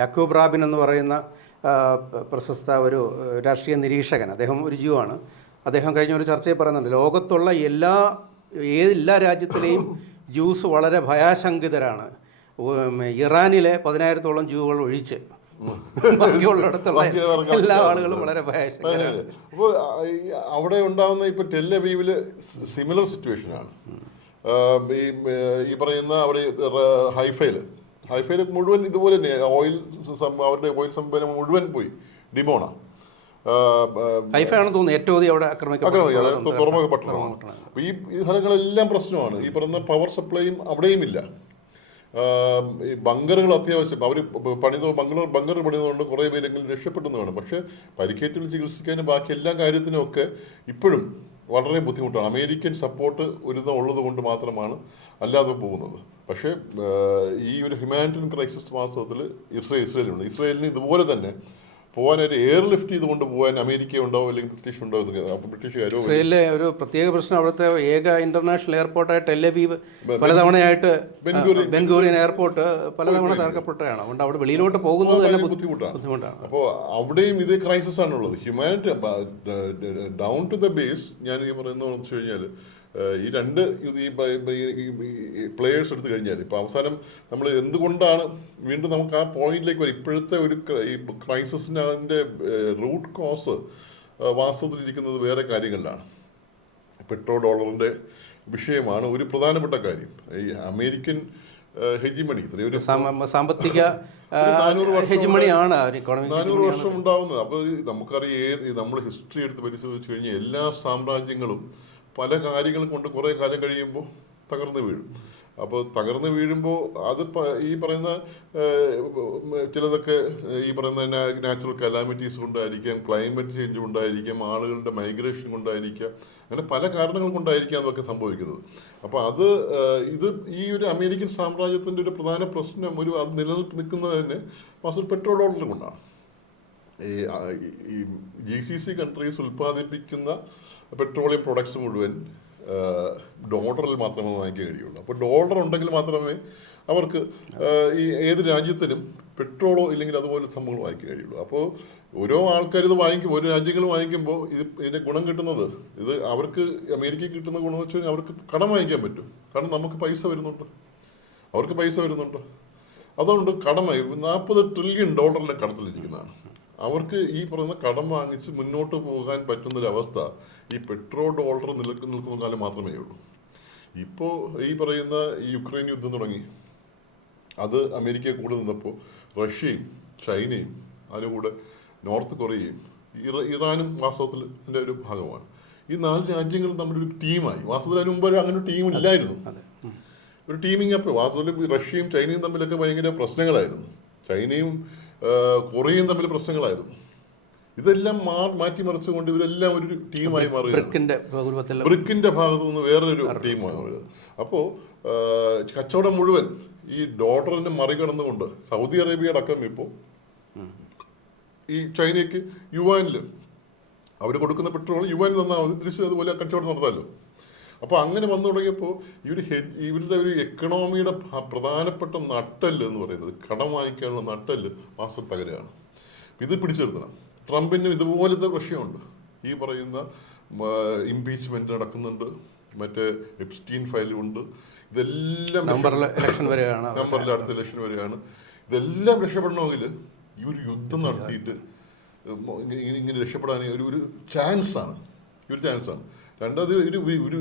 Yakub Rabin എന്ന് പറയുന്ന പ്രശസ്ത ഒരു രാഷ്ട്രീയ നിരീക്ഷകൻ, അദ്ദേഹം ഒരു ജ്യൂവാണ്. അദ്ദേഹം കഴിഞ്ഞ ഒരു ചർച്ചയിൽ പറയുന്നുണ്ട്, ലോകത്തുള്ള എല്ലാ രാജ്യത്തിലെയും ജ്യൂസ് വളരെ ഭയാശങ്കിതരാണ്. ഇറാനിലെ 10,000-ഓളം ജ്യൂകൾ ഒഴിച്ച് ബാക്കിയുള്ളിടത്തുള്ള എല്ലാ ആളുകളും വളരെ ഭയാശങ്കരാണ്. അപ്പോൾ അവിടെ ഉണ്ടാകുന്ന ഇപ്പോൾ ടെൽ അവീവില് സിമിലർ സിറ്റുവേഷനാണ്. ഈ പറയുന്ന അവിടെ ഹൈഫയിൽ മുഴുവൻ ഇതുപോലെ തന്നെ അവരുടെ ഓയിൽ സംഭരണം മുഴുവൻ പോയി. ഡിമോണ ഹൈഫയാണെന്ന് തോന്നുന്നു ഏറ്റവും അവിടെ തുറമുഖ പട്ടണമാണ്. അപ്പോൾ ഈ സ്ഥലങ്ങളെല്ലാം പ്രശ്നമാണ്. ഈ പറയുന്ന പവർ സപ്ലൈയും അവിടെയും ഇല്ല. ഈ ബങ്കറുകൾ അത്യാവശ്യം അവർ ബങ്കർ പണിതുകൊണ്ട് കുറേ പേരെങ്കിലും രക്ഷപ്പെട്ടെന്നാണ്. പക്ഷെ പരിക്കേറ്റുകൾ ചികിത്സിക്കാനും ബാക്കി എല്ലാ കാര്യത്തിനും ഒക്കെ ഇപ്പോഴും വളരെ ബുദ്ധിമുട്ടാണ്. അമേരിക്കൻ സപ്പോർട്ട് ഉള്ളത് കൊണ്ട് മാത്രമാണ് അല്ലാതെ പോകുന്നത്. പക്ഷേ ഈ ഒരു ഹ്യൂമാനിറ്റേറിയൻ ക്രൈസിസ് വാസ്തവത്തിൽ ഇസ്രയേലിനുണ്ട്. ഇസ്രയേലിന് ഇതുപോലെ തന്നെ പോകാനായിട്ട് എയർലിഫ്റ്റ് ചെയ്തുകൊണ്ട് പോകാൻ അമേരിക്ക ഉണ്ടാവും, അല്ലെങ്കിൽ ബ്രിട്ടീഷ് ഉണ്ടാവും. ബ്രിട്ടീഷുകാരോ ഇസ്രയേലിലെ ഒരു പ്രത്യേക പ്രശ്നം അവിടുത്തെ ഏക ഇന്റർനാഷണൽ എയർപോർട്ടായിട്ട് ടെൽ അവീവ് പലതവണയായിട്ട് ബെൻഗൂറിയൻ എയർപോർട്ട് പലതവണ തകർക്കപ്പെട്ടതാണ്. അതുകൊണ്ട് അവിടെ വെളിയിലോട്ട് പോകുന്നത് തന്നെ ബുദ്ധിമുട്ടാണ്. അപ്പോൾ അവിടെയും ഇതേ ക്രൈസിസ് ആണുള്ളത്. Humanity down to the base. ഞാൻ ഈ പറയുന്നത് വെച്ച് കഴിഞ്ഞാൽ ഈ രണ്ട് പ്ലേയേഴ്സ് എടുത്തു കഴിഞ്ഞാൽ ഇപ്പം അവസാനം നമ്മൾ എന്തുകൊണ്ടാണ് വീണ്ടും നമുക്ക് ആ പോയിന്റിലേക്ക് വരും. ഇപ്പോഴത്തെ ഒരു ഈ ക്രൈസിസിൻ്റെ അതിൻ്റെ റൂട്ട് കോസ് വാസ്തവത്തിലിരിക്കുന്നത് വേറെ കാര്യങ്ങളിലാണ്. പെട്രോൾ ഡോളറിൻ്റെ വിഷയമാണ് ഒരു പ്രധാനപ്പെട്ട കാര്യം. ഈ അമേരിക്കൻ ഹെജിമണി ഇത്രയൊരു സാമ്പത്തിക 400 വർഷം ഉണ്ടാവുന്നത്. അപ്പോൾ നമുക്കറിയാം, നമ്മൾ ഹിസ്റ്ററി എടുത്ത് പരിശോധിച്ച് കഴിഞ്ഞാൽ എല്ലാ സാമ്രാജ്യങ്ങളും പല കാര്യങ്ങൾ കൊണ്ട് കുറേ കാലം കഴിയുമ്പോൾ തകർന്നു വീഴും. അപ്പോൾ തകർന്നു വീഴുമ്പോൾ അത് ഈ പറയുന്ന ചിലതൊക്കെ ഈ പറയുന്ന നാച്ചുറൽ കലാമിറ്റീസ് കൊണ്ടായിരിക്കാം, ക്ലൈമറ്റ് ചേഞ്ച് കൊണ്ടായിരിക്കാം, ആളുകളുടെ മൈഗ്രേഷൻ കൊണ്ടായിരിക്കാം, അങ്ങനെ പല കാരണങ്ങൾ കൊണ്ടായിരിക്കാം അതൊക്കെ സംഭവിക്കുന്നത്. അപ്പോൾ ഇത് ഈ ഒരു അമേരിക്കൻ സാമ്രാജ്യത്തിൻ്റെ ഒരു പ്രധാന പ്രശ്നം അത് നിലനിൽക്കുന്നത് തന്നെ പെട്രോൾ ഡോളർ കൊണ്ടാണ്. ഈ GCC കൺട്രീസ് ഉൽപ്പാദിപ്പിക്കുന്ന പെട്രോളിയം പ്രൊഡക്ട്സ് മുഴുവൻ ഡോളറിൽ മാത്രമേ വാങ്ങിക്കാൻ കഴിയുള്ളൂ. അപ്പോൾ ഡോളർ ഉണ്ടെങ്കിൽ മാത്രമേ അവർക്ക് ഈ ഏത് രാജ്യത്തിനും പെട്രോളോ ഇല്ലെങ്കിൽ അതുപോലെ സംഭവങ്ങൾ വാങ്ങിക്കാൻ കഴിയുള്ളൂ. അപ്പോൾ ഓരോ ആൾക്കാർ ഇത് വാങ്ങിക്കും, ഓരോ രാജ്യങ്ങൾ വാങ്ങിക്കുമ്പോൾ ഇതിൻ്റെ ഗുണം കിട്ടുന്നത് അവർക്ക് അമേരിക്കയിൽ കിട്ടുന്ന ഗുണം വെച്ച് കഴിഞ്ഞാൽ അവർക്ക് കടം വാങ്ങിക്കാൻ പറ്റും. കാരണം നമുക്ക് പൈസ വരുന്നുണ്ട്, അവർക്ക് പൈസ വരുന്നുണ്ട്. അതുകൊണ്ട് കടമായി $40 ട്രില്യൺ കടത്തിലിരിക്കുന്നതാണ്. അവർക്ക് ഈ പറയുന്ന കടം വാങ്ങിച്ച് മുന്നോട്ട് പോകാൻ പറ്റുന്നൊരവസ്ഥ ഈ പെട്രോൾ ഡോളർ നിൽക്കുന്ന കാലം മാത്രമേ ഉള്ളൂ. ഇപ്പോൾ ഈ പറയുന്ന യുക്രൈൻ യുദ്ധം തുടങ്ങി, അത് അമേരിക്ക കൂടെ നിന്നപ്പോൾ റഷ്യയും ചൈനയും അതിനുകൂടെ നോർത്ത് കൊറിയയും ഇറാനും വാസ്തവത്തിൽ ഇതിൻ്റെ ഒരു ഭാഗമാണ്. ഈ 4 രാജ്യങ്ങളും തമ്മിലൊരു ടീമായി. വാസ്തവത്തിൽ അതിന് മുമ്പ് അങ്ങനെ ഒരു ടീം ഇല്ലായിരുന്നു. ഒരു ടീമിങ് അപ്പ് വാസ്തവത്തിൽ റഷ്യയും ചൈനയും തമ്മിലൊക്കെ ഭയങ്കര പ്രശ്നങ്ങളായിരുന്നു. ചൈനയും കൊറിയയും തമ്മിൽ പ്രശ്നങ്ങളായിരുന്നു. ഇതെല്ലാം മാറ്റിമറിച്ചുകൊണ്ട് ഇവരെല്ലാം ഒരു ടീമായി മാറുകയാണ്. ബ്രിക്കിന്റെ ഭാഗത്തു നിന്ന് വേറൊരു ടീമായി മാറുകയാണ്. അപ്പോൾ കച്ചവടം മുഴുവൻ ഈ ഡോളറിനെ മറികടന്നുകൊണ്ട് സൗദി അറേബ്യ അടക്കം ഇപ്പോൾ ഈ ചൈനയ്ക്ക് യുവാനിൽ അവർ കൊടുക്കുന്ന പെട്രോൾ യുവാൻ തന്നാൽ മതി, തിരിച്ച് അതുപോലെ കച്ചവടം നടത്താമല്ലോ. അപ്പോൾ അങ്ങനെ വന്നു തുടങ്ങിയപ്പോൾ ഇവരുടെ ഒരു എക്കണോമിയുടെ പ്രധാനപ്പെട്ട നട്ടെല്ല് എന്ന് പറയുന്നത്, കടം വാങ്ങിക്കാനുള്ള നട്ടെല്ല് മാസ്റ്റർ തകരുകയാണ്. ഇത് പിടിച്ചെടുക്കണം. ട്രംപിനും ഇതുപോലത്തെ പ്രശ്നമുണ്ട്. ഈ പറയുന്ന ഇംപീച്ച്മെന്റ് നടക്കുന്നുണ്ട്, മറ്റേ എപ്സ്റ്റീൻ ഫയലുണ്ട്. ഇതെല്ലാം നവംബറിൽ അടുത്ത ഇലക്ഷൻ വരെയാണ്. ഇതെല്ലാം രക്ഷപ്പെടണമെങ്കിൽ ഈ ഒരു യുദ്ധം നടത്തിയിട്ട് ഇങ്ങനെ രക്ഷപ്പെടാൻ ഒരു ചാൻസാണ്. രണ്ടാമത് ഒരു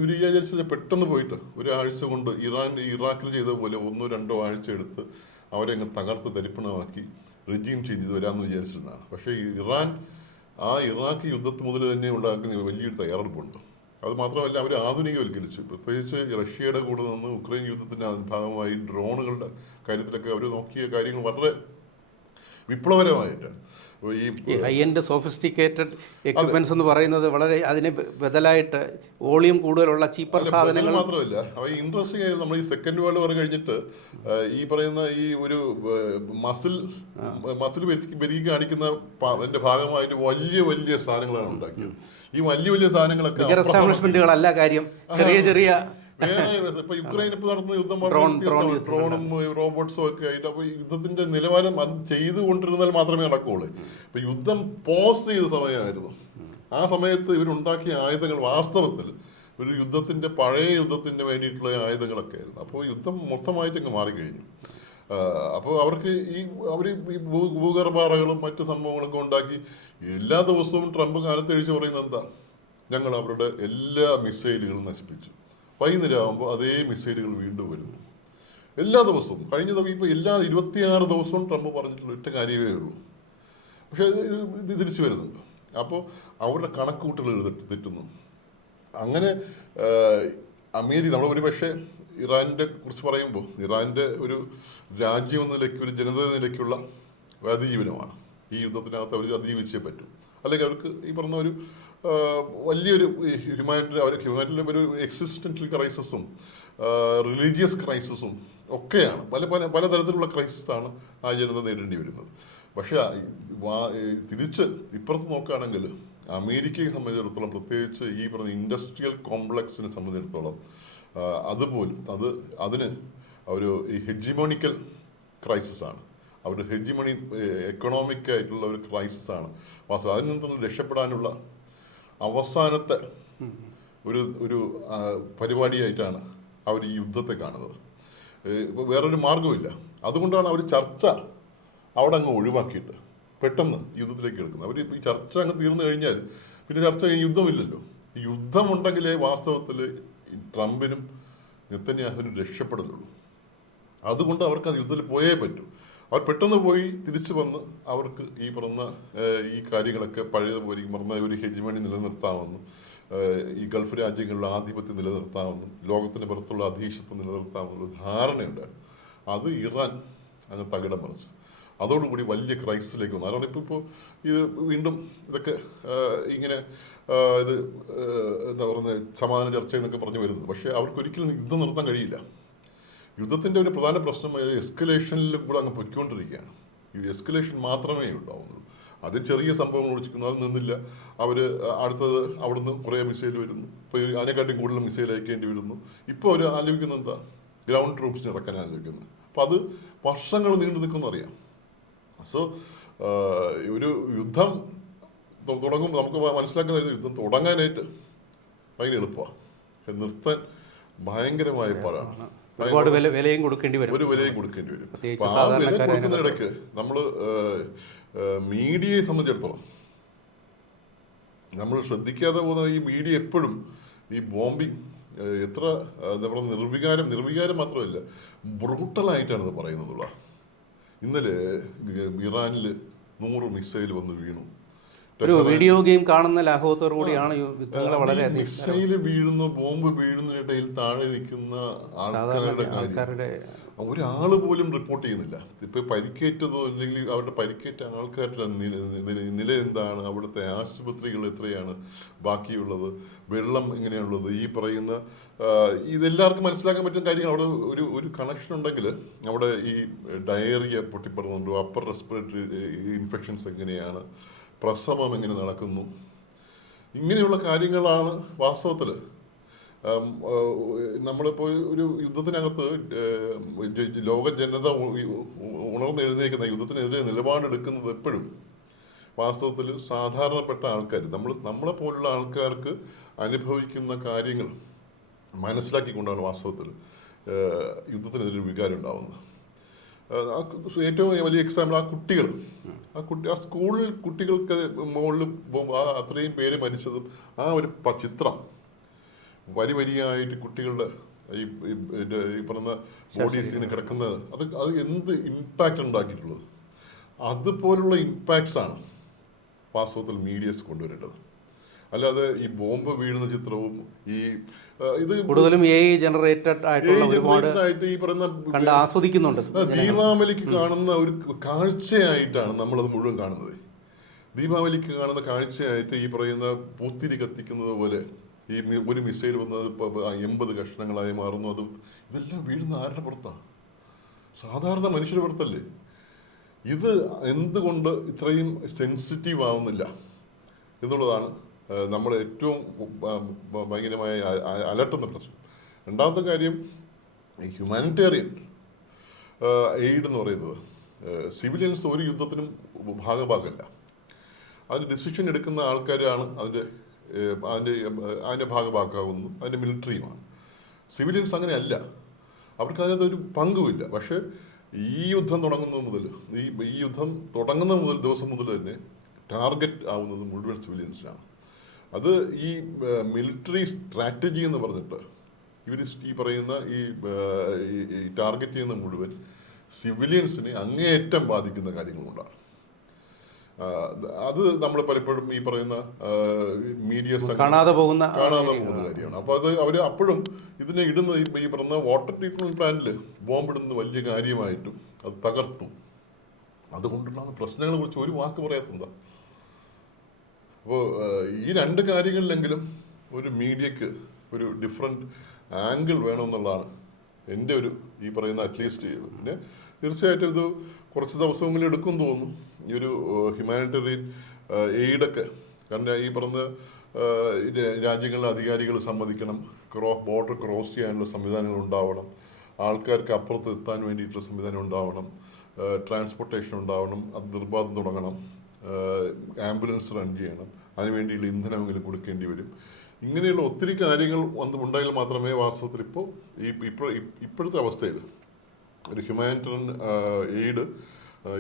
വിചാരിച്ച പെട്ടെന്ന് പോയിട്ട് ഒരാഴ്ച കൊണ്ട് ഇറാഖിൽ ചെയ്ത പോലെ 1-2 ആഴ്ച എടുത്ത് അവരെ അങ്ങ് തകർത്ത് തരിപ്പണമാക്കി റെജീം ചേഞ്ച് ചെയ്ത് വരാമെന്ന് വിചാരിച്ചിരുന്നതാണ്. പക്ഷേ ഇറാഖ് യുദ്ധത്തിൽ മുതൽ തന്നെ ഉണ്ടാക്കുന്ന വലിയൊരു തയ്യാറെടുപ്പുണ്ട്. അത് മാത്രമല്ല, അവർ ആധുനികവൽക്കരിച്ചു. പ്രത്യേകിച്ച് റഷ്യയുടെ കൂടെ നിന്ന് ഉക്രൈൻ യുദ്ധത്തിൻ്റെ ഭാഗമായി ഡ്രോണുകളുടെ കാര്യത്തിലൊക്കെ അവർ നോക്കിയ കാര്യങ്ങൾ വളരെ വിപ്ലവകരമായിട്ടാണ്. ഈ ഹൈ എൻഡ് സോഫിസ്റ്റിക്കേറ്റഡ് എക്യുപ്മെന്റ്സ് എന്ന് പറയുന്നത് വളരെ അതിന് ബദലായിട്ട് വോളിയം കൂടുതലുള്ള ചീപ്പർ സാധനങ്ങൾ മാത്രമല്ല. അവ ഇൻട്രസ്റ്റിംഗ് ആയത് നമ്മൾ ഈ സെക്കൻഡ് വേൾഡ് വാർ കഴിഞ്ഞിട്ട് ഈ പറയുന്ന ഈ ഒരു മസിൽ പെരുക്കി കാണിക്കുന്ന ഭാഗമായിട്ട് വലിയ സാധനങ്ങളാണ് ഉണ്ടാക്കിയത്. ഈ വലിയ സാധനങ്ങളൊക്കെ എസ്റ്റാബ്ലിഷ്മെന്റുകളല്ല കാര്യം, ചെറിയ വേറെ ഇപ്പൊ യുക്രൈൻ ഇപ്പൊ നടന്ന യുദ്ധം ഡ്രോൺ ഡ്രോണും റോബോട്ട്സും ഒക്കെ ആയിട്ട് അപ്പൊ യുദ്ധത്തിന്റെ നിലവാരം അത് ചെയ്തുകൊണ്ടിരുന്നാൽ മാത്രമേ നടക്കുകയുള്ളൂ. ഇപ്പൊ യുദ്ധം പോസ് ചെയ്ത സമയമായിരുന്നു. ആ സമയത്ത് ഇവരുണ്ടാക്കിയ ആയുധങ്ങൾ വാസ്തവത്തിൽ ഒരു യുദ്ധത്തിന്റെ പഴയ യുദ്ധത്തിന് വേണ്ടിയിട്ടുള്ള ആയുധങ്ങളൊക്കെ ആയിരുന്നു. അപ്പോൾ യുദ്ധം മൊത്തമായിട്ട് അങ്ങ് മാറിക്കഴിഞ്ഞു. അപ്പോൾ അവർക്ക് അവർ ഈ ഭൂഗർഭാറകളും മറ്റു സംഭവങ്ങളൊക്കെ ഉണ്ടാക്കി എല്ലാ ദിവസവും ട്രംപ് കാലത്തെഴിച്ച് പറയുന്നത് എന്താ, ഞങ്ങൾ അവരുടെ എല്ലാ മിസൈലുകളും നശിപ്പിച്ചു. വൈകുന്നേരമാകുമ്പോൾ അതേ മിസൈലുകൾ വീണ്ടും വരുന്നു. എല്ലാ ദിവസവും കഴിഞ്ഞ ഇപ്പോൾ എല്ലാ 26 ദിവസവും ട്രംപ് പറഞ്ഞിട്ടുള്ള ഒറ്റ കാര്യമേ ഉള്ളൂ. പക്ഷേ ഇത് തിരിച്ചു വരുന്നുണ്ട്. അപ്പോൾ അവരുടെ കണക്കുകൂട്ടലുകൾ തെറ്റുന്നു. അങ്ങനെ അമേരിക്ക നമ്മൾ ഒരു പക്ഷേ ഇറാനിനെ കുറിച്ച് പറയുമ്പോൾ ഇറാൻ്റെ ഒരു രാജ്യം എന്ന നിലയ്ക്ക് ഒരു ജനത നിലയ്ക്കുള്ള അതിജീവനമാണ്. ഈ യുദ്ധത്തിനകത്ത് അവർ അതിജീവിച്ചേ പറ്റും. അല്ലെങ്കിൽ അവർക്ക് ഈ പറഞ്ഞ ഒരു വലിയൊരു ഹ്യൂമാനിറ്ററി ഒരു എക്സിസ്റ്റൻഷ്യൽ ക്രൈസിസും റിലീജിയസ് ക്രൈസിസും ഒക്കെയാണ്. പലതരത്തിലുള്ള ക്രൈസിസാണ് ആ ജനത നേരിടേണ്ടി വരുന്നത്. പക്ഷേ തിരിച്ച് ഇപ്പുറത്ത് നോക്കുകയാണെങ്കിൽ അമേരിക്കയെ സംബന്ധിച്ചിടത്തോളം, പ്രത്യേകിച്ച് ഈ പറഞ്ഞ ഇൻഡസ്ട്രിയൽ കോംപ്ലക്സിനെ സംബന്ധിച്ചിടത്തോളം അതുപോലും അതിന് ഒരു ഹെജിമോണിക്കൽ ക്രൈസിസ് ആണ്. അവരുടെ ഹെജിമണി എക്കണോമിക് ആയിട്ടുള്ള ഒരു ക്രൈസിസ് ആണ്. അതിൽ നിന്നും രക്ഷപ്പെടാനുള്ള അവസാനത്തെ ഒരു പരിപാടിയായിട്ടാണ് അവർ ഈ യുദ്ധത്തെ കാണുന്നത്. വേറൊരു മാർഗമില്ല. അതുകൊണ്ടാണ് അവർ ചർച്ച അവിടെ അങ്ങ് ഒഴിവാക്കിയിട്ട് പെട്ടെന്ന് യുദ്ധത്തിലേക്ക് എടുക്കുന്നത്. അവർ ഈ ചർച്ച അങ്ങ് തീർന്നു കഴിഞ്ഞാൽ പിന്നെ ചർച്ച യുദ്ധമില്ലല്ലോ. ഈ യുദ്ധമുണ്ടെങ്കിലേ വാസ്തവത്തിൽ ട്രംപിനും നെതന്യാഹുവിനും രക്ഷപ്പെടുന്നുള്ളൂ. അതുകൊണ്ട് അവർക്ക് ആ യുദ്ധത്തിൽ പോയേ പറ്റൂ. അവർ പെട്ടെന്ന് പോയി തിരിച്ചു വന്ന് അവർക്ക് ഈ പറഞ്ഞ ഈ കാര്യങ്ങളൊക്കെ പഴയതുപോലെ പറഞ്ഞ ഒരു ഹെജിമണി നിലനിർത്താമെന്നും ഈ ഗൾഫ് രാജ്യങ്ങളിലെ ആധിപത്യം നിലനിർത്താമെന്നും ലോകത്തിന് പുറത്തുള്ള അധീശത്വം നിലനിർത്താമെന്നുള്ള ധാരണയുണ്ടായിരുന്നു. അത് ഇറാൻ അങ്ങ് തകിടം മറിച്ചു. അതോടുകൂടി വലിയ ക്രൈസിസിലേക്ക് വന്നു. കാരണം ഇപ്പോൾ ഇത് വീണ്ടും ഇതൊക്കെ ഇങ്ങനെ ഇത് എന്താ പറയുന്നത് സമാധാന ചർച്ച എന്നൊക്കെ പറഞ്ഞു വരുന്നത്. പക്ഷേ അവർക്കൊരിക്കലും യുദ്ധം നിർത്താൻ കഴിയില്ല. യുദ്ധത്തിൻ്റെ ഒരു പ്രധാന പ്രശ്നം എസ്കലേഷനിൽ കൂടെ അങ്ങ് പൊയ്ക്കൊണ്ടിരിക്കുകയാണ്. ഇത് എസ്കലേഷൻ മാത്രമേ ഉണ്ടാവുന്നുള്ളൂ. അത് ചെറിയ സംഭവങ്ങൾ വിളിച്ചിരിക്കുന്നു, അത് നിന്നില്ല. അവർ അടുത്തത് അവിടുന്ന് കുറേ മിസൈൽ വരുന്നു. ഇപ്പോൾ അതിനെക്കാട്ടും കൂടുതൽ മിസൈൽ അയക്കേണ്ടി വരുന്നു. ഇപ്പോൾ അവർ ആലോചിക്കുന്നത് എന്താ, ഗ്രൗണ്ട് ട്രൂപ്സിന് ഇറക്കാൻ ആലോചിക്കുന്നത്. അപ്പോൾ അത് വർഷങ്ങൾ നീണ്ടു നിൽക്കുമെന്ന് അറിയാം. സോ ഒരു യുദ്ധം തുടങ്ങുമ്പോൾ നമുക്ക് മനസ്സിലാക്കുന്ന യുദ്ധം തുടങ്ങാനായിട്ട് ഭയങ്കര എളുപ്പമാണ്, നിർത്താൻ ഭയങ്കരമായ പാടാണ്. ഒരുപാട് വിലയും കൊടുക്കേണ്ടി വരും. ഒരു വിലയും കൊടുക്കേണ്ടി വരും. അപ്പൊ ആ വില കൊടുക്കുന്നതിടയ്ക്ക് നമ്മൾ മീഡിയയെ സംബന്ധിച്ചിടത്തോളം നമ്മൾ ശ്രദ്ധിക്കാതെ പോകുന്ന ഈ മീഡിയ എപ്പോഴും ഈ ബോംബിങ് എത്ര എന്താ പറയുക നിർവികാരം മാത്രമല്ല ബ്രൂട്ടലായിട്ടാണ് ഇത് പറയുന്നതുള്ള. ഇന്നലെ ഇറാനിൽ 100 മിസൈൽ വന്ന് വീണു. ഒരു വീഡിയോ ഗെയിം കാണുന്ന ലാഘവത്തോടു കൂടിയാണ് യുദ്ധങ്ങളെ വളരെ മിസൈല് വീഴുന്നു, ബോംബ് വീഴുന്നതിനിടയിൽ താഴെ നിൽക്കുന്ന ആൾക്കാരുടെ ഒരാൾ പോലും റിപ്പോർട്ട് ചെയ്യുന്നില്ല. ഇപ്പൊ പരിക്കേറ്റതോ അല്ലെങ്കിൽ അവരുടെ പരിക്കേറ്റ ആൾക്കാരുടെ നില എന്താണ്, അവിടുത്തെ ആശുപത്രികൾ എത്രയാണ് ബാക്കിയുള്ളത്, വെള്ളം എങ്ങനെയാണുള്ളത്, ഈ പറയുന്ന ഇതെല്ലാവർക്കും മനസ്സിലാക്കാൻ പറ്റുന്ന കാര്യങ്ങൾ. അവിടെ ഒരു കണക്ഷൻ ഉണ്ടെങ്കിൽ അവിടെ ഈ ഡയറിയ പൊട്ടിപ്പറന്നുണ്ടോ, അപ്പർ റെസ്പിറേറ്ററി ഇൻഫെക്ഷൻസ് എങ്ങനെയാണ്, പ്രസവം എങ്ങനെ നടക്കുന്നു, ഇങ്ങനെയുള്ള കാര്യങ്ങളാണ് വാസ്തവത്തിൽ നമ്മളിപ്പോൾ ഒരു യുദ്ധത്തിനകത്ത് ലോക ജനത ഉണർന്നെഴുന്നേക്കുന്ന യുദ്ധത്തിനെതിരെ നിലപാടെടുക്കുന്നത് എപ്പോഴും വാസ്തവത്തിൽ സാധാരണപ്പെട്ട ആൾക്കാർ നമ്മളെ പോലുള്ള ആൾക്കാർക്ക് അനുഭവിക്കുന്ന കാര്യങ്ങൾ മനസ്സിലാക്കിക്കൊണ്ടാണ് വാസ്തവത്തിൽ യുദ്ധത്തിനെതിരെ വികാരം ഉണ്ടാവുന്നത്. ഏറ്റവും വലിയ എക്സാമ്പിൾ ആ സ്കൂളിൽ കുട്ടികൾക്ക് മുകളിൽ അത്രയും പേര് മരിച്ചതും ആ ഒരു ചിത്രം വരിയായിട്ട് കുട്ടികളുടെ ഈ പറഞ്ഞ ബോഡീസിന് കിടക്കുന്നത് അത് എന്ത് ഇമ്പാക്റ്റ് ഉണ്ടാക്കിയിട്ടുള്ളത്. അതുപോലുള്ള ഇമ്പാക്ട്സ് ആണ് വാസ്തവത്തിൽ മീഡിയസ് കൊണ്ടുവരേണ്ടത്. അല്ലാതെ ഈ ബോംബ് വീഴുന്ന ചിത്രവും ഇത് കൂടുതലും ജനറേറ്റഡ് ആയിട്ടുള്ള ഒരുപാട് ഈ പറയുന്ന കണ്ട് ആസ്വദിക്കുന്നുണ്ട്. ദീപാവലിക്ക് കാണുന്ന ഒരു കാഴ്ചയായിട്ടാണ് നമ്മളത് മുഴുവൻ കാണുന്നത്. ദീപാവലിക്ക് കാണുന്ന കാഴ്ചയായിട്ട് ഈ പറയുന്ന പൂത്തിരി കത്തിക്കുന്നത് പോലെ ഈ ഒരു മിസൈൽ വന്നത് 80 കഷ്ണങ്ങളായി മാറുന്നു. ഇതെല്ലാം വീഴുന്ന ആരുടെ പുറത്താണ്? സാധാരണ മനുഷ്യരുടെ പുറത്തല്ലേ. ഇത് എന്തുകൊണ്ട് ഇത്രയും സെൻസിറ്റീവ് ആവുന്നില്ല എന്നുള്ളതാണ് നമ്മൾ ഏറ്റവും ഭയങ്കരമായി അലട്ടുന്ന പ്രശ്നം. രണ്ടാമത്തെ കാര്യം ഹ്യൂമാനിറ്റേറിയൻ എയ്ഡ് എന്ന് പറയുന്നത് സിവിലിയൻസ് ഒരു യുദ്ധത്തിനും ഭാഗഭാഗമല്ല. അതിന് ഡിസിഷൻ എടുക്കുന്ന ആൾക്കാരാണ് അതിൻ്റെ ഭാഗഭാക്കാവുന്നു, അതിൻ്റെ മിലിറ്ററിയുമാണ്. സിവിലിയൻസ് അങ്ങനെയല്ല, അവർക്ക് അതിനകത്ത് ഒരു പങ്കുമില്ല. പക്ഷേ ഈ യുദ്ധം തുടങ്ങുന്നത് മുതൽ ഈ യുദ്ധം തുടങ്ങുന്ന ദിവസം മുതൽ തന്നെ ടാർഗറ്റ് ആവുന്നത് മുഴുവൻ സിവിലിയൻസിനാണ്. അത് ഈ മിലിറ്ററി സ്ട്രാറ്റജി എന്ന് പറഞ്ഞിട്ട് ഇവർ ഈ പറയുന്ന ഈ ടാർഗറ്റ് ചെയ്യുന്ന മുഴുവൻ സിവിലിയൻസിനെ അങ്ങേയറ്റം ബാധിക്കുന്ന കാര്യങ്ങൾ കൊണ്ടാണ്. അത് നമ്മൾ പലപ്പോഴും ഈ പറയുന്ന മീഡിയ കാണാതെ പോകുന്ന കാര്യമാണ്. അപ്പോൾ അത് അവർ അപ്പോഴും ഇതിനെ ഇടുന്ന ഈ പറയുന്ന വാട്ടർ ട്രീറ്റ്മെന്റ് പ്ലാന്റിൽ ബോംബിടുന്നത് വലിയ കാര്യമായിട്ടും അത് തകർത്തു. അതുകൊണ്ടുള്ള പ്രശ്നങ്ങളെ കുറിച്ച് ഒരു വാക്ക് പറയാത്തതാ. അപ്പോൾ ഈ രണ്ട് കാര്യങ്ങളിലെങ്കിലും ഒരു മീഡിയക്ക് ഒരു ഡിഫറെൻറ്റ് ആംഗിൾ വേണമെന്നുള്ളതാണ് എൻ്റെ ഒരു ഈ പറയുന്ന അറ്റ്ലീസ്റ്റ്. പിന്നെ തീർച്ചയായിട്ടും ഇത് കുറച്ച് ദിവസങ്ങളിൽ എടുക്കും തോന്നുന്നു ഈ ഒരു ഹ്യൂമാനിറ്റേറിയൻ എയ്ഡൊക്കെ. കാരണം ഈ പറഞ്ഞ രാജ്യങ്ങളിലെ അധികാരികൾ സമ്മതിക്കണം, ബോർഡർ ക്രോസ് ചെയ്യാനുള്ള സംവിധാനങ്ങൾ ഉണ്ടാവണം, ആൾക്കാർക്ക് അപ്പുറത്ത് എത്താൻ വേണ്ടിയിട്ടുള്ള സംവിധാനം ഉണ്ടാവണം, ട്രാൻസ്പോർട്ടേഷൻ ഉണ്ടാവണം, അത് നിർബാധം തുടങ്ങണം, ആംബുലൻസ് റൺ ചെയ്യണം, അതിനുവേണ്ടിയുള്ള ഇന്ധനമെങ്കിലും കൊടുക്കേണ്ടി വരും. ഇങ്ങനെയുള്ള ഒത്തിരി കാര്യങ്ങൾ ഉണ്ടായാൽ മാത്രമേ വാസ്തവത്തിൽ ഇപ്പോഴത്തെ അവസ്ഥയിൽ ഒരു ഹ്യൂമാനിറ്ററിയൻ എയ്ഡ്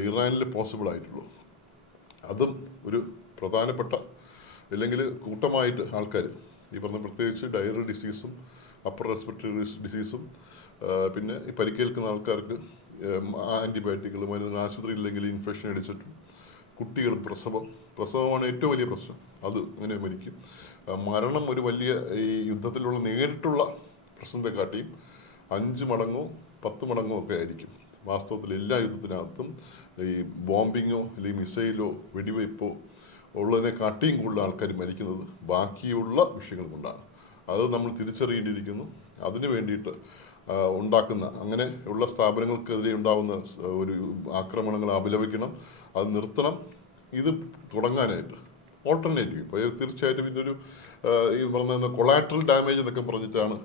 ഇറാനിൽ പോസിബിൾ ആയിട്ടുള്ളൂ. അതും ഒരു പ്രധാനപ്പെട്ട, അല്ലെങ്കിൽ കൂട്ടമായിട്ട് ആൾക്കാർ ഈ പറഞ്ഞ പ്രത്യേകിച്ച് ഡയറി ഡിസീസും അപ്പർ റെസ്പിറേറ്ററി ഡിസീസും പിന്നെ ഈ പരിക്കേൽക്കുന്ന ആൾക്കാർക്ക് ആൻറ്റിബയോട്ടിക്കുകൾ മരുന്നുകൾ, ആശുപത്രിയില്ലെങ്കിൽ ഇൻഫെക്ഷൻ അടിച്ചിട്ടും കുട്ടികൾ പ്രസവമാണ് ഏറ്റവും വലിയ പ്രശ്നം. അത് അങ്ങനെ മരിക്കും. മരണം ഒരു വലിയ ഈ യുദ്ധത്തിലുള്ള നേരിട്ടുള്ള പ്രശ്നത്തെക്കാട്ടിയും 5 മടങ്ങോ 10 മടങ്ങോ ഒക്കെ ആയിരിക്കും വാസ്തവത്തിൽ എല്ലാ യുദ്ധത്തിനകത്തും. ഈ ബോംബിങ്ങോ അല്ലെങ്കിൽ മിസൈലോ വെടിവയ്പ്പോ ഉള്ളതിനെക്കാട്ടിയും കൂടുതൽ ആൾക്കാർ മരിക്കുന്നത് ബാക്കിയുള്ള വിഷയങ്ങൾ കൊണ്ടാണ്. അത് നമ്മൾ തിരിച്ചറിയേണ്ടിയിരിക്കുന്നു. അതിനു വേണ്ടിയിട്ട് ഉണ്ടാക്കുന്ന അങ്ങനെ ഉള്ള സ്ഥാപനങ്ങൾക്കെതിരെ ഉണ്ടാകുന്ന ഒരു ആക്രമണങ്ങൾ അപലപിക്കണം, അത് നിർത്തണം. ഇത് തുടങ്ങാനായിട്ട് ഓൾട്ടർനേറ്റീവ് ഇപ്പോൾ തീർച്ചയായിട്ടും ഇതൊരു ഈ പറഞ്ഞ കൊളാട്രൽ ഡാമേജ് എന്നൊക്കെ പറഞ്ഞിട്ടാണ്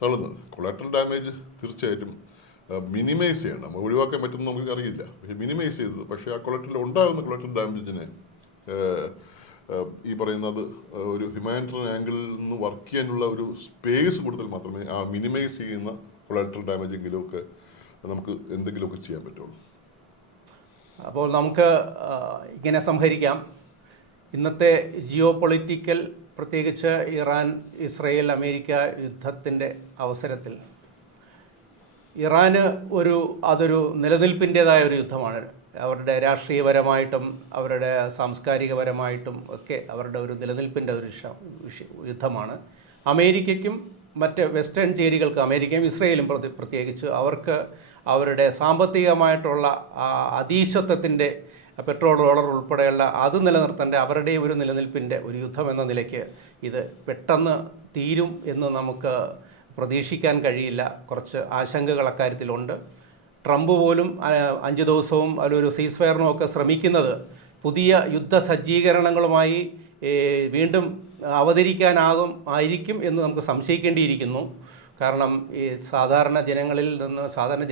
തള്ളുന്നത്. കൊളാട്രൽ ഡാമേജ് തീർച്ചയായിട്ടും മിനിമൈസ് ചെയ്യണം. ഒഴിവാക്കാൻ പറ്റുമെന്ന് നമുക്ക് അറിയില്ല, പക്ഷെ മിനിമൈസ് ചെയ്തത്. പക്ഷേ ആ ഉണ്ടാകുന്ന കൊളാട്രൽ ഡാമേജിനെ ഈ പറയുന്നത് ഒരു ഹ്യൂമാനിറ്ററിയൻ ആംഗിളിൽ നിന്ന് വർക്ക് ചെയ്യാനുള്ള ഒരു സ്പേസ് കൊടുത്താൽ മാത്രമേ ആ മിനിമൈസ് ചെയ്യുന്ന കൊളാട്രൽ ഡാമേജെങ്കിലുമൊക്കെ നമുക്ക് എന്തെങ്കിലുമൊക്കെ ചെയ്യാൻ പറ്റുള്ളൂ. അപ്പോൾ നമുക്ക് ഇങ്ങനെ സംഹരിക്കാം. ഇന്നത്തെ ജിയോ പൊളിറ്റിക്കൽ, പ്രത്യേകിച്ച് ഇറാൻ ഇസ്രയേൽ അമേരിക്ക യുദ്ധത്തിൻ്റെ അവസരത്തിൽ ഇറാന് അതൊരു നിലനിൽപ്പിൻ്റേതായ ഒരു യുദ്ധമാണ്. അവരുടെ രാഷ്ട്രീയപരമായിട്ടും അവരുടെ സാംസ്കാരികപരമായിട്ടും ഒക്കെ അവരുടെ ഒരു നിലനിൽപ്പിൻ്റെ ഒരു യുദ്ധമാണ്. അമേരിക്കയ്ക്കും മറ്റ് വെസ്റ്റേൺ ചേരികൾക്ക്, അമേരിക്കയും ഇസ്രയേലും പ്രത്യേകിച്ച് അവർക്ക് അവരുടെ സാമ്പത്തികമായിട്ടുള്ള അതീശത്വത്തിൻ്റെ പെട്രോൾ ഡോളർ ഉൾപ്പെടെയുള്ള അത് നിലനിർത്തേണ്ട അവരുടെ ഒരു നിലനിൽപ്പിൻ്റെ ഒരു യുദ്ധം എന്ന നിലയ്ക്ക് ഇത് പെട്ടെന്ന് തീരും എന്ന് നമുക്ക് പ്രതീക്ഷിക്കാൻ കഴിയില്ല. കുറച്ച് ആശങ്കകൾ അക്കാര്യത്തിലുണ്ട്. ട്രംപ് പോലും 5 ദിവസവും അതിലൊരു സീസ് ഫയറിനും ഒക്കെ ശ്രമിക്കുന്നത് പുതിയ യുദ്ധ സജ്ജീകരണങ്ങളുമായി വീണ്ടും ആയിരിക്കും എന്ന് നമുക്ക് സംശയിക്കേണ്ടിയിരിക്കുന്നു. കാരണം ഈ സാധാരണ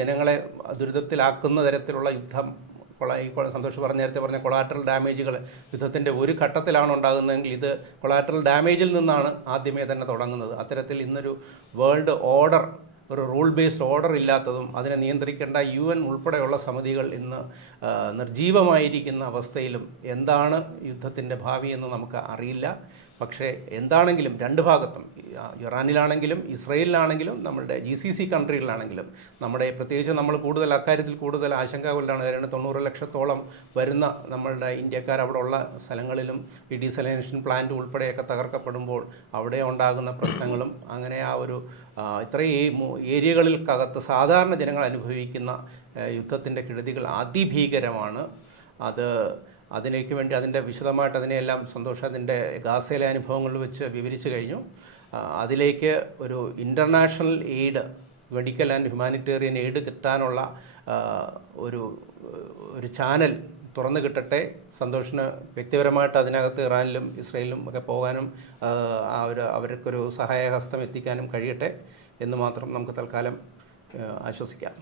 ജനങ്ങളെ ദുരിതത്തിലാക്കുന്ന തരത്തിലുള്ള യുദ്ധം, സന്തോഷ് നേരത്തെ പറഞ്ഞ കൊളാട്രൽ ഡാമേജുകൾ യുദ്ധത്തിൻ്റെ ഒരു ഘട്ടത്തിലാണ് ഉണ്ടാകുന്നതെങ്കിൽ ഇത് കൊളാട്രൽ ഡാമേജിൽ നിന്നാണ് ആദ്യമേ തന്നെ തുടങ്ങുന്നത്. അത്തരത്തിൽ ഇന്നൊരു വേൾഡ് ഓർഡർ, ഒരു റൂൾ ബേസ്ഡ് ഓർഡർ ഇല്ലാത്തതും അതിനെ നിയന്ത്രിക്കേണ്ട UN ഉൾപ്പെടെയുള്ള സമിതികൾ ഇന്ന് നിർജീവമായിരിക്കുന്ന അവസ്ഥയിലും എന്താണ് യുദ്ധത്തിൻ്റെ ഭാവി എന്ന് നമുക്ക് അറിയില്ല. പക്ഷേ എന്താണെങ്കിലും രണ്ട് ഭാഗത്തും, ഇറാനിലാണെങ്കിലും ഇസ്രയേലിലാണെങ്കിലും നമ്മളുടെ GCC കൺട്രികളിലാണെങ്കിലും നമ്മുടെ പ്രത്യേകിച്ച് നമ്മൾ അക്കാര്യത്തിൽ കൂടുതൽ ആശങ്കാകുലരാണ്. കാരണം 90 ലക്ഷത്തോളം വരുന്ന നമ്മളുടെ ഇന്ത്യക്കാർ അവിടെ ഉള്ള സ്ഥലങ്ങളിലും ഈ ഡീസലൈനേഷൻ പ്ലാന്റ് ഉൾപ്പെടെയൊക്കെ തകർക്കപ്പെടുമ്പോൾ അവിടെ ഉണ്ടാകുന്ന പ്രശ്നങ്ങളും അങ്ങനെ ഇത്രയും ഏരിയകൾക്കകത്ത് സാധാരണ ജനങ്ങൾ അനുഭവിക്കുന്ന യുദ്ധത്തിൻ്റെ കെടുതികൾ അതിഭീകരമാണ്. അതിനേക്ക് വേണ്ടി വിശദമായിട്ട് അതിനെയെല്ലാം സന്തോഷം അതിൻ്റെ ഗാസയിലെ അനുഭവങ്ങളിൽ വെച്ച് വിവരിച്ചു കഴിഞ്ഞു. അതിലേക്ക് ഒരു international aid, medical and humanitarian aid കിട്ടാനുള്ള ഒരു ചാനൽ തുറന്നു കിട്ടട്ടെ. സന്തോഷിന് വ്യക്തിപരമായിട്ട് അതിനകത്ത് ഇറാനിലും ഇസ്രയേലിലും ഒക്കെ പോകാനും അവർക്കൊരു സഹായഹസ്തം എത്തിക്കാനും കഴിയട്ടെ. എന്ന് മാത്രം നമുക്ക് തൽക്കാലം ആശ്വസിക്കാം.